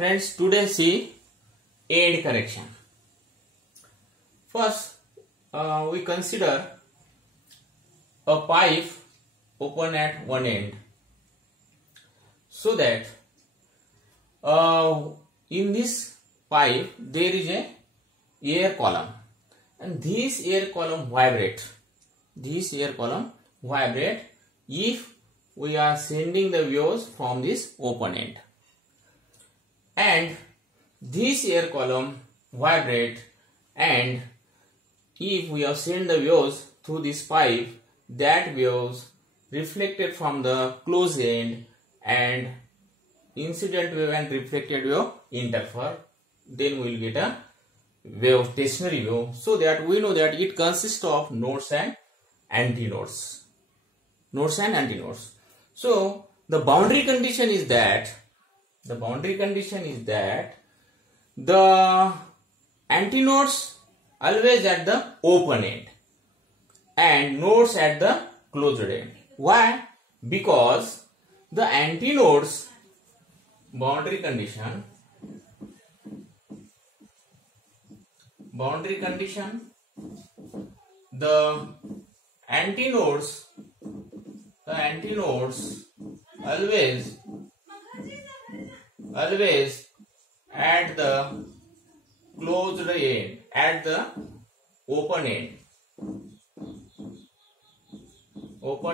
Friends, today see end correction. First, we consider a pipe open at one end, so that in this pipe there is a air column, and this air column vibrate. This air column vibrate if we are sending the waves from this open end, and this air column vibrate, and if we have sent the waves through this pipe, that waves reflected from the closed end and incident wave and reflected wave interfere, then we will get a wave, stationary wave. So that we know that it consists of nodes and antinodes. Nodes and antinodes. So the boundary condition is that the antinodes always at the open end and nodes at the closed end. Why? Because the antinodes boundary condition, the antinodes always at the closed end, at the open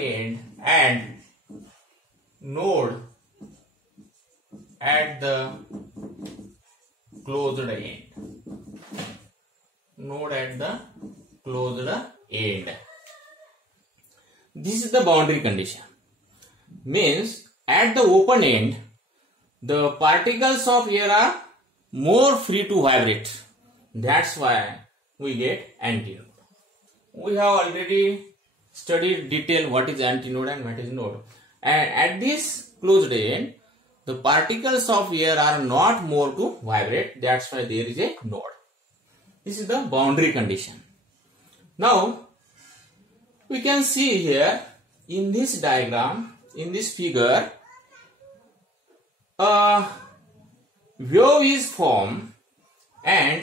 end, and node at the closed end. Node at the closed end. This is the boundary condition. Means at the open end, the particles of air are more free to vibrate. That's why we get antinode. We have already studied detail what is antinode and what is node. And at this closed end, the particles of air are not more to vibrate. That's why there is a node. This is the boundary condition. Now, we can see here in this diagram, in this figure, a wave is formed and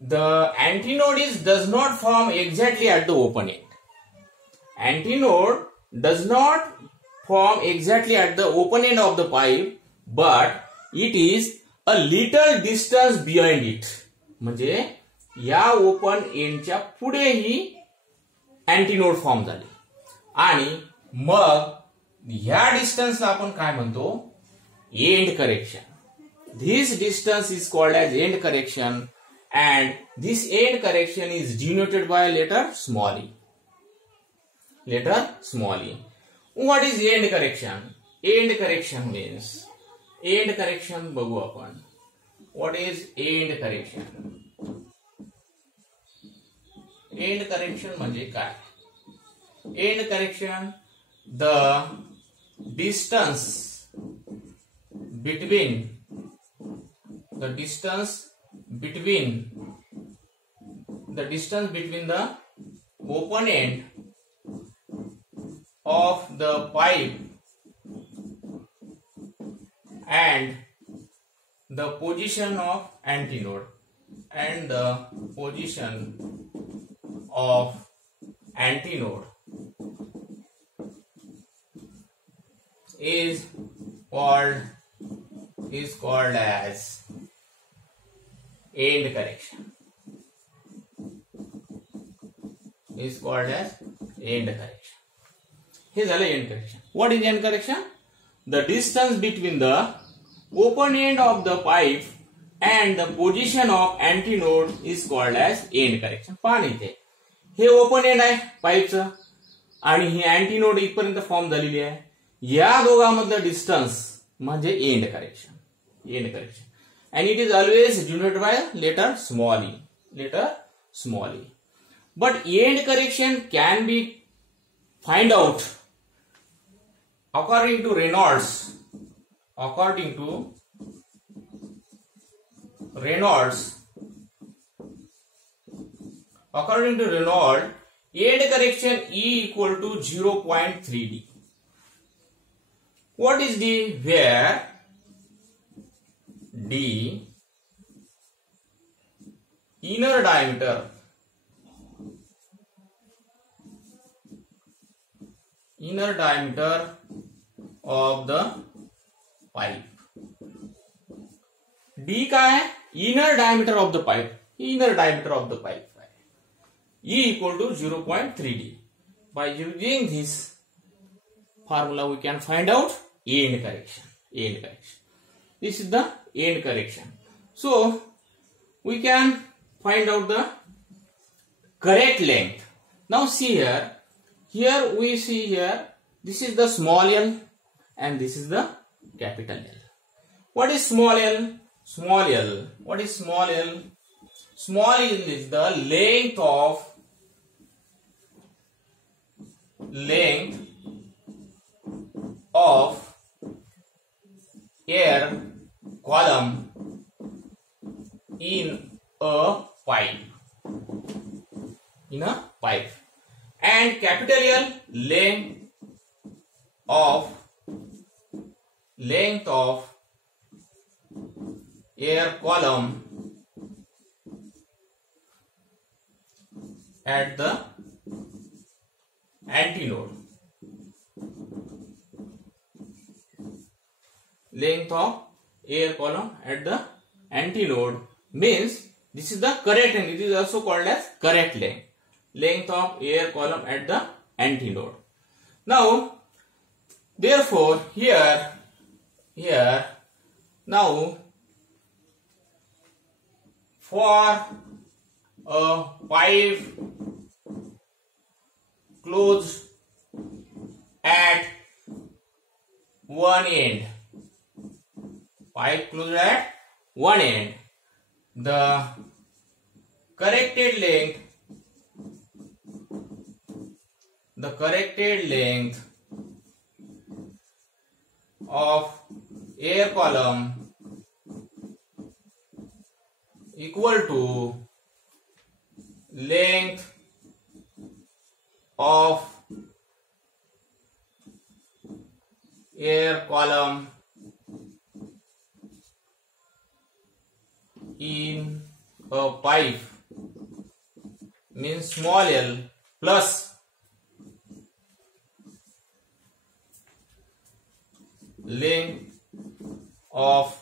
the antinode does not form exactly at the open end. Antinode does not form exactly at the open end of the pipe, but it is a little distance behind it. म्हणजे या open एंडच्या पुढे ही antinode form झाली आणि मग ह्या डिस्टन्सला आपण काय म्हणतो, and correction. This distance is called as end correction, and this end correction is denoted by letter small e. Letter small e. What is end correction? End correction means, end correction बघू आपण. What is end correction? End correction म्हणजे काय? End correction, the distance between the open end of the pipe and the position of antinode is called as end correction. Is called as end correction. Here is end correction. What is end correction? The distance between the open end of the pipe and the position of antinode is called as end correction. पहा इथे हे open and आहे पाईपचं आणि ही antinode इथपर्यंत form झालेली आहे. या दोघांमधलं distance म्हणजे and correction. And it is always denoted by letter small e. But end correction can be find out according to Reynolds. According to Reynolds, end correction E equal to 0.3D. What is D? Where D inner diameter of the pipe. D का है inner diameter of the pipe है E equal to 0.3D. By using this formula we can find out end correction. This is the end correction. So we can find out the correct length. Now see here we see here this is the small l and this is the capital L. What is small l? What is small l? Small l is the length of air column in a pipe. And capital L, length of air column at the antinode. Length of air column at the antinode means this is the correct length. It is also called as correct length. Length of air column at the antinode. Now, therefore, here, now, for a pipe closed at one end, the corrected length of air column equal to length of air column in a pipe, means small l, plus length of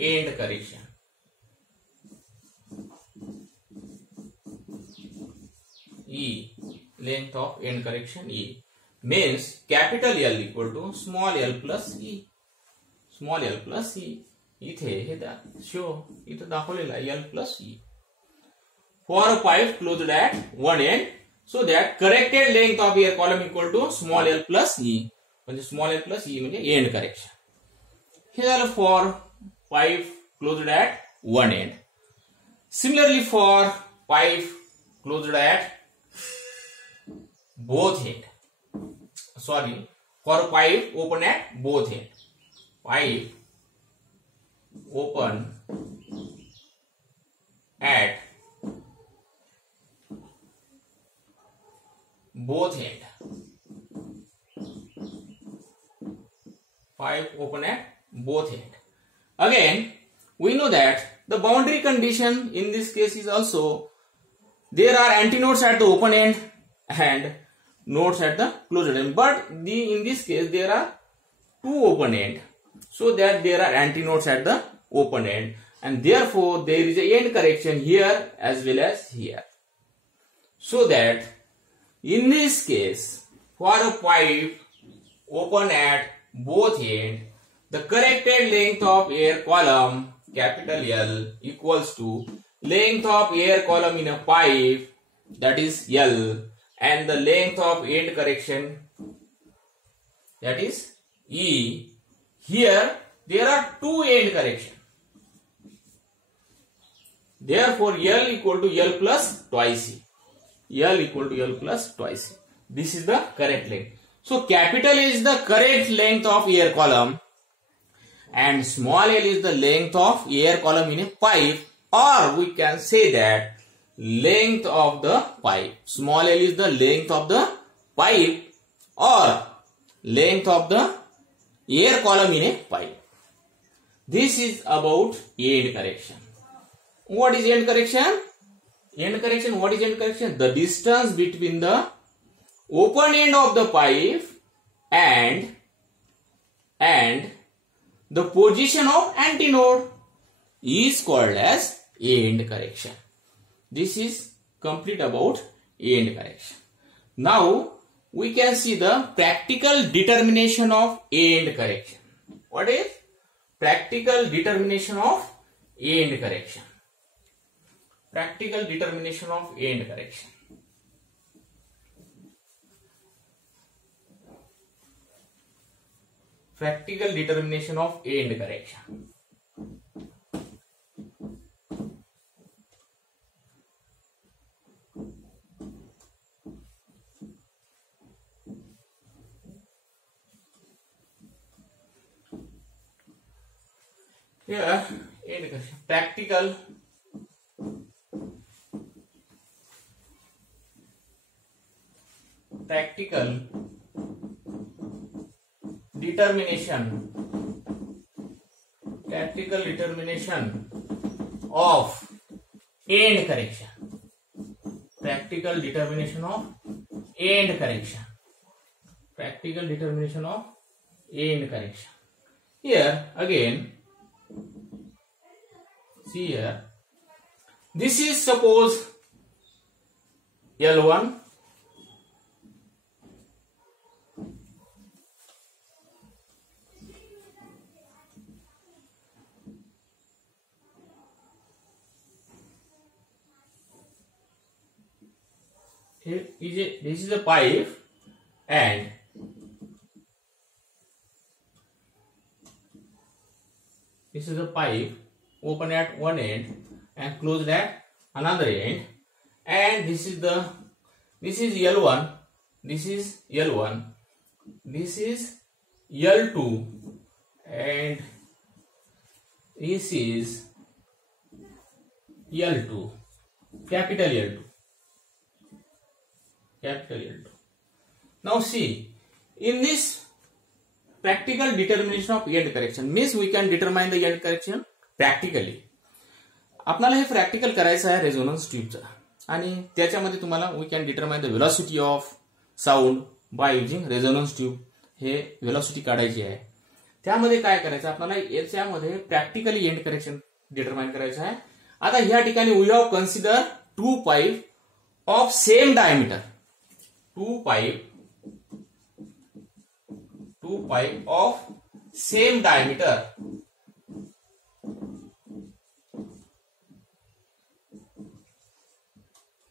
end correction. E, length of end correction E, means capital L equal to small l plus E. इथे हे इथे दाखवलेला L plus E. For a pipe closed at one end, so that corrected length of air column equal to small l plus E. म्हणजे small l plus E म्हणजे end correction. Here for pipe closed at one end. Similarly for pipe closed at both end. Sorry, for pipe open at both end. Pipe open at both end. Pipe open at both end. Again, we know that the boundary condition in this case is also there are antinodes at the open end and nodes at the closed end. But in this case there are two open end, so that there are antinodes at the open end, and therefore there is a end correction here as well as here. So that in this case, for a pipe open at both ends, the corrected length of air column capital L equals to length of air column in a pipe, that is L, and the length of end correction, that is E. Here there are two end correction. Therefore L equal to L plus twice E. L equal to L plus twice E. This is the correct length. So capital L is the correct length of air column and small l is the length of air column in a pipe, or we can say that length of the pipe. Small l is the length of the pipe, or length of the air column in a pipe. This is about end correction. What is end correction? End correction, what is end correction? The distance between the open end of the pipe and the position of antinode is called as end correction. This is complete about end correction. Now we can see the practical determination of end correction. What is practical determination of end correction? Practical determination of end correction. Practical determination of end correction. Here, end correction. Practical determination of end correction. Practical determination of end correction. Practical determination of end correction. Here again, see here, this is suppose L1, this is a pipe and this is a pipe open at one end and closed at another end, and this is L1, this is L1, this is L2, and this is L2, capital L2. Now see, in this practical determination of end correction means we can determine the end correction practically. आपल्याला हे practical करायचं आहे resonance ट्यूबचं, आणि त्याच्यामध्ये तुम्हाला we can determine the velocity of sound by using resonance tube. हे velocity काढायची आहे. त्यामध्ये काय करायचं आपल्याला, याच्यामध्ये प्रॅक्टिकली एंड करेक्शन डिटरमाइन करायचं आहे. आता ह्या ठिकाणी we have consider two pipe of same diameter. Two pipe of same diameter,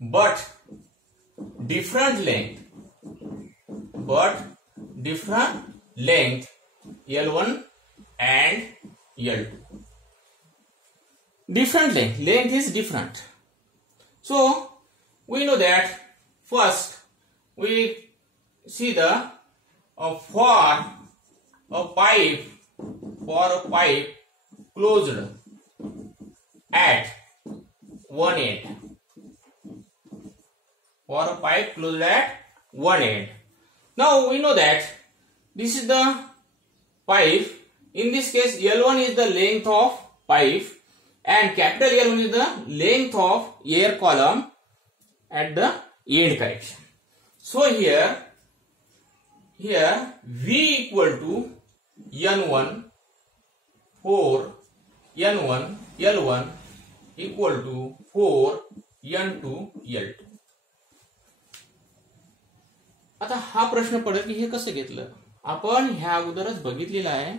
but different length, L1 and L2. Different length is different. So we know that first we see the for a pipe closed at one end. For a pipe closed at one end. Now we know that this is the pipe. In this case, L1 is the length of pipe and capital L1 is the length of air column at the end correction. So here V equal to N1 4 N1 L1 equal to 4 N2 L2. आता हा प्रश्न पडेल की हे कसं घेतलं. आपण ह्या अगोदरच बघितलेलं आहे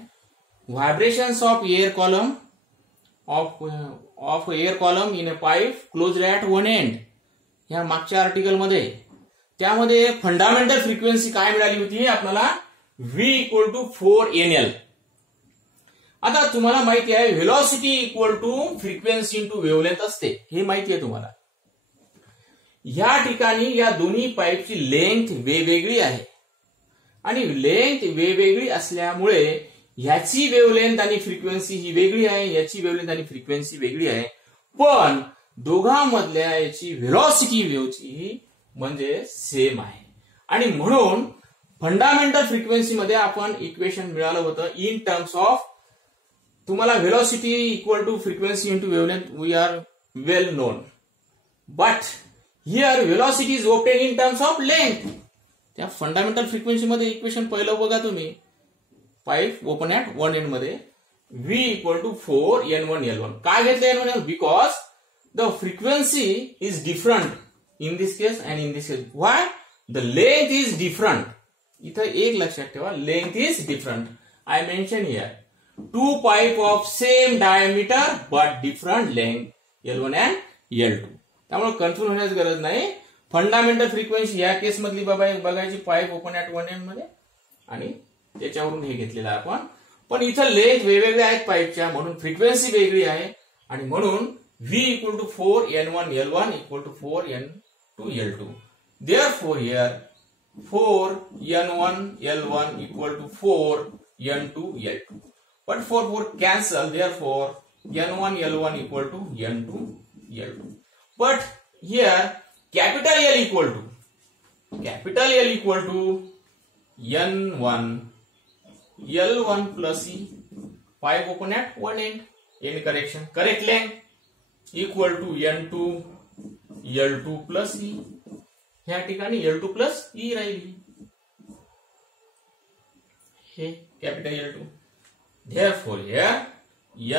vibrations of air column of air column in a pipe closed at one and. ह्या मागच्या आर्टिकल मध्ये त्यामध्ये फंडामेंटल फ्रिक्वेन्सी काय मिळाली होती आपल्याला, V इक्वल टू 4NL. आता तुम्हाला माहिती आहे velocity equal to frequency into wavelength असते, हे माहिती आहे तुम्हाला. या ठिकाणी या दोन्ही पाईपची लेंथ वेगवेगळी आहे आणि लेंथ वेगवेगळी असल्यामुळे ह्याची वेव्हलेंथ आणि फ्रिक्वेन्सी ही वेगळी आहे, याची वेव्हलेंथ आणि फ्रिक्वेन्सी वेगळी आहे, पण दोघांमधल्या याची व्हेलॉसिटी वेव्हची म्हणजे सेम आहे. आणि म्हणून फंडामेंटल फ्रिक्वेन्सी मध्ये आपण इक्वेशन मिळालं होतं इन टर्म्स ऑफ, तुम्हाला velocity equal to frequency into wavelength we are well known, but here velocity is obtain in terms of length. त्या फंडामेंटल फ्रिक्वेन्सी मध्ये इक्वेशन पहिलं बघा तुम्ही, pipe open at one end मध्ये V equal to 4 N1 L1. काय घेतलं N1 because the frequency is different in this case and in this case. Why? The length is different. इथं एक लक्षात ठेवा, length is different. I mention here two pipe of same diameter but different length L1 and L2. त्यामुळे confuse होण्याची गरज नाही. Fundamental frequency या case मधली बघायची pipe open at one end मध्ये आणि त्याच्यावरून हे घेतलेलं आहे आपण. पण इथं लेंथ वेगवेगळ्या आहेत पाईपच्या, म्हणून फ्रिक्वेन्सी वेगळी आहे आणि म्हणून V equal to 4 N1 L1 equal to 4 N2 L2. Therefore here 4 N1 L1 equal to 4 N2 L2. But 4 cancel, therefore N1 L1 equal to N2 L2. But here capital L equal to N1 L1 plus E, pipe open at one end, end correction, correct length equal to N2 L2 plus E. ह्या ठिकाणी L2 plus E राहिली, हे capital L2. Therefore here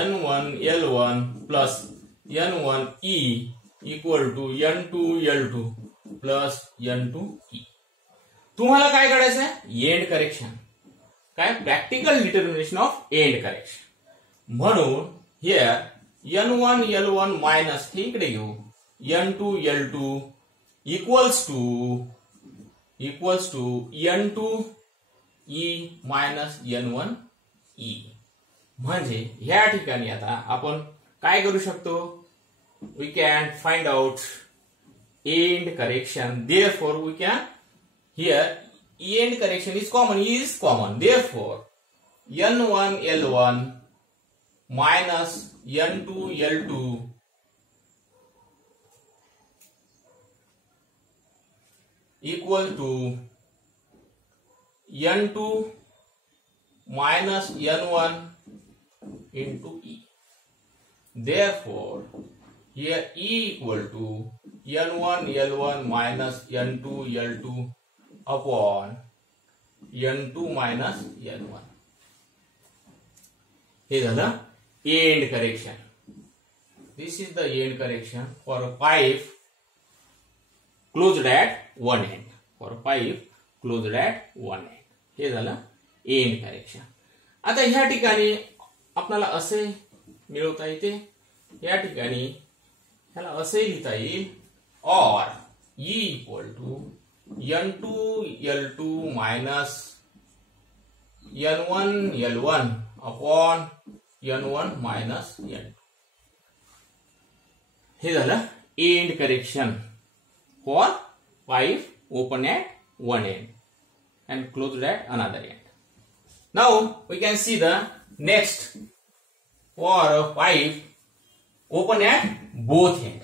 N1 L1 plus N1 E equal to N2 L2 plus N2 E. तुम्हाला काय करायचं आहे? End correction. काय? Practical determination of end correction. म्हणून here N1 L1 minus हे इकडे घेऊ, N2 L2 equals to N2 E minus N1 E. म्हणजे ह्या ठिकाणी आता आपण काय करू शकतो? We can find out end correction. Therefore we can, here end correction is common. Therefore N1 L1 minus N2 L2 equal to N2 minus N1 into E. Therefore here E equal to N1 L1 minus N2 L2 upon N2 minus N1. हे झालं end correction. This is the end correction for a pipe closed at one end. For a pipe closed at one end. हे झालं end correction. आता ह्या ठिकाणी आपल्याला असे मिळवता येते, या ठिकाणी ह्याला असे लिहिता येईल, or E equal to N2 L2 minus N1 L1 upon N1 minus N2. हे झालं end correction for pipe open at one end and closed at another end. Now we can see the next for a pipe open at both end.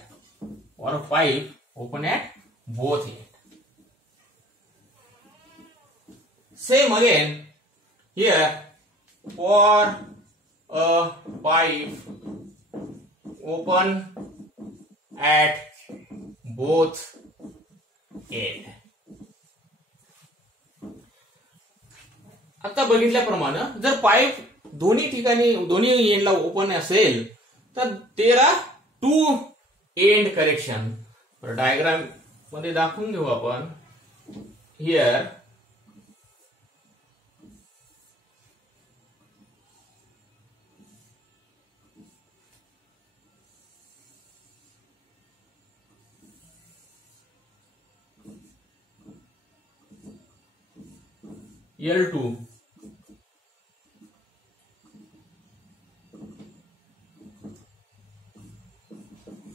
For a pipe open at both end. Same again here for a pipe open at both end. आता बघितल्याप्रमाणे जर pipe दोन्ही ठिकाणी दोन्ही एंडला open असेल तर त्याला to and correction diagram मध्ये दाखवून घेऊ आपण. Here L2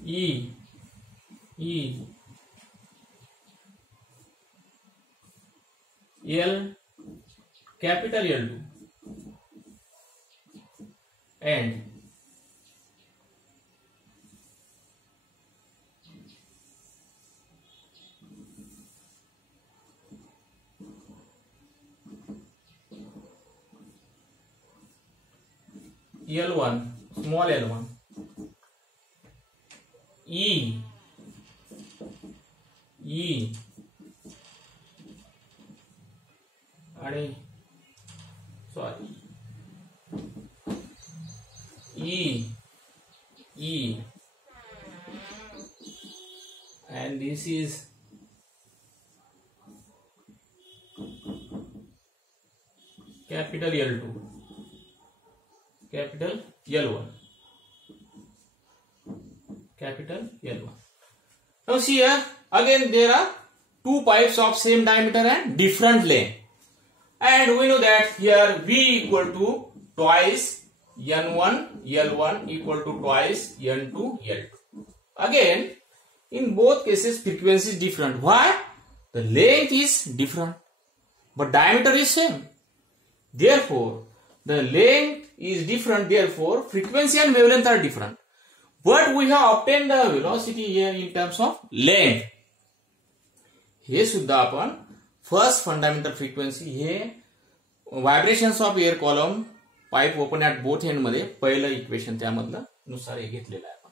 E L capital L2 and L1 small L1 E आणि sorry E and this is capital L2, capital L1, capital L1. Now see here again there are two pipes of same diameter and different length, and we know that here V equal to twice N1 L1 equal to twice N2 L2. Again in both cases frequency is different. Why? The length is different but diameter is same. Therefore the length is different, therefore frequency and wavelength are different, but we have obtained the velocity here in terms of length. हे सुद्धा आपण first fundamental frequency हे vibrations of air column pipe open at both end मध्ये पहिलं equation त्यामधलं नुसार हे घेतलेलं आहे आपण.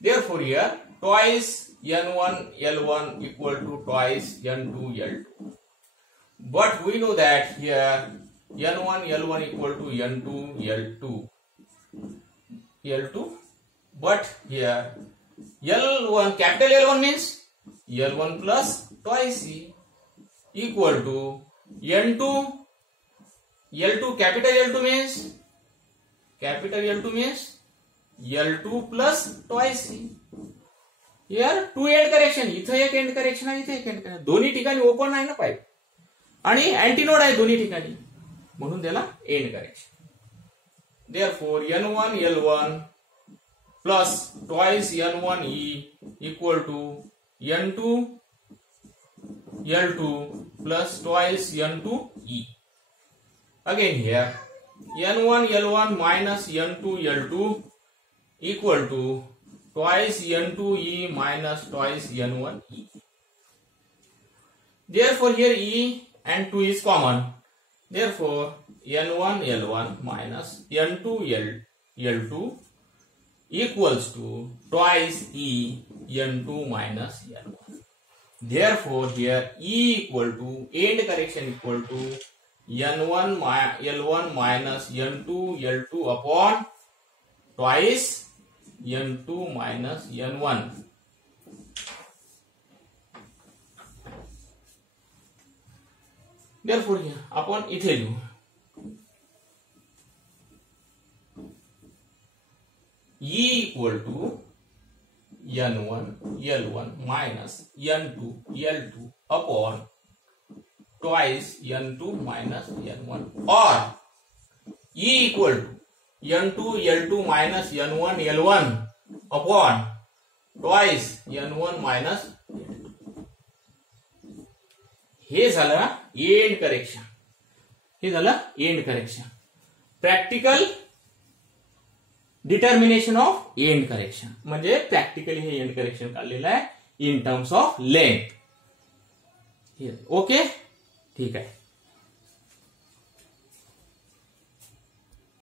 Therefore here twice N1 L1 equal to twice N2 L2, but we know that here N1 L1 equal to N2 L2, but here L1 capital L1 means L1 plus twice E equal to N2 L2 capital L2 means L2 plus twice E. Here two end correction, इथं एक and correction आहे, इथे एक and correction, दोन्ही ठिकाणी open आहे ना pipe आणि अँटीनोड आहे दोन्ही ठिकाणी, म्हणून त्याला and correction. Therefore N1 L1 plus twice N1 E equal to N2 L2 plus twice N2 E. Again here N1 L1 minus N2 L2 equal to twice N2 E minus twice N1 E. Therefore here E and 2 is common. Therefore N1 L1 minus N2 L2 equals to twice E N2 minus N1. Therefore here E equal to end correction equal to N1 L1 minus N2 L2 upon twice N2 minus N1. Therefore here आपण इथे लिहू E equal to N1 L1 minus N2 L2 upon twice N2 minus N1, or E equal to N2 L2 minus N1 L1 upon twice N1 minus L2. हे झालं and correction, हे झालं and correction, practical determination of end correction, म्हणजे practically hey and correction काढलेलं आहे इन terms of length. Okay, ठीक आहे.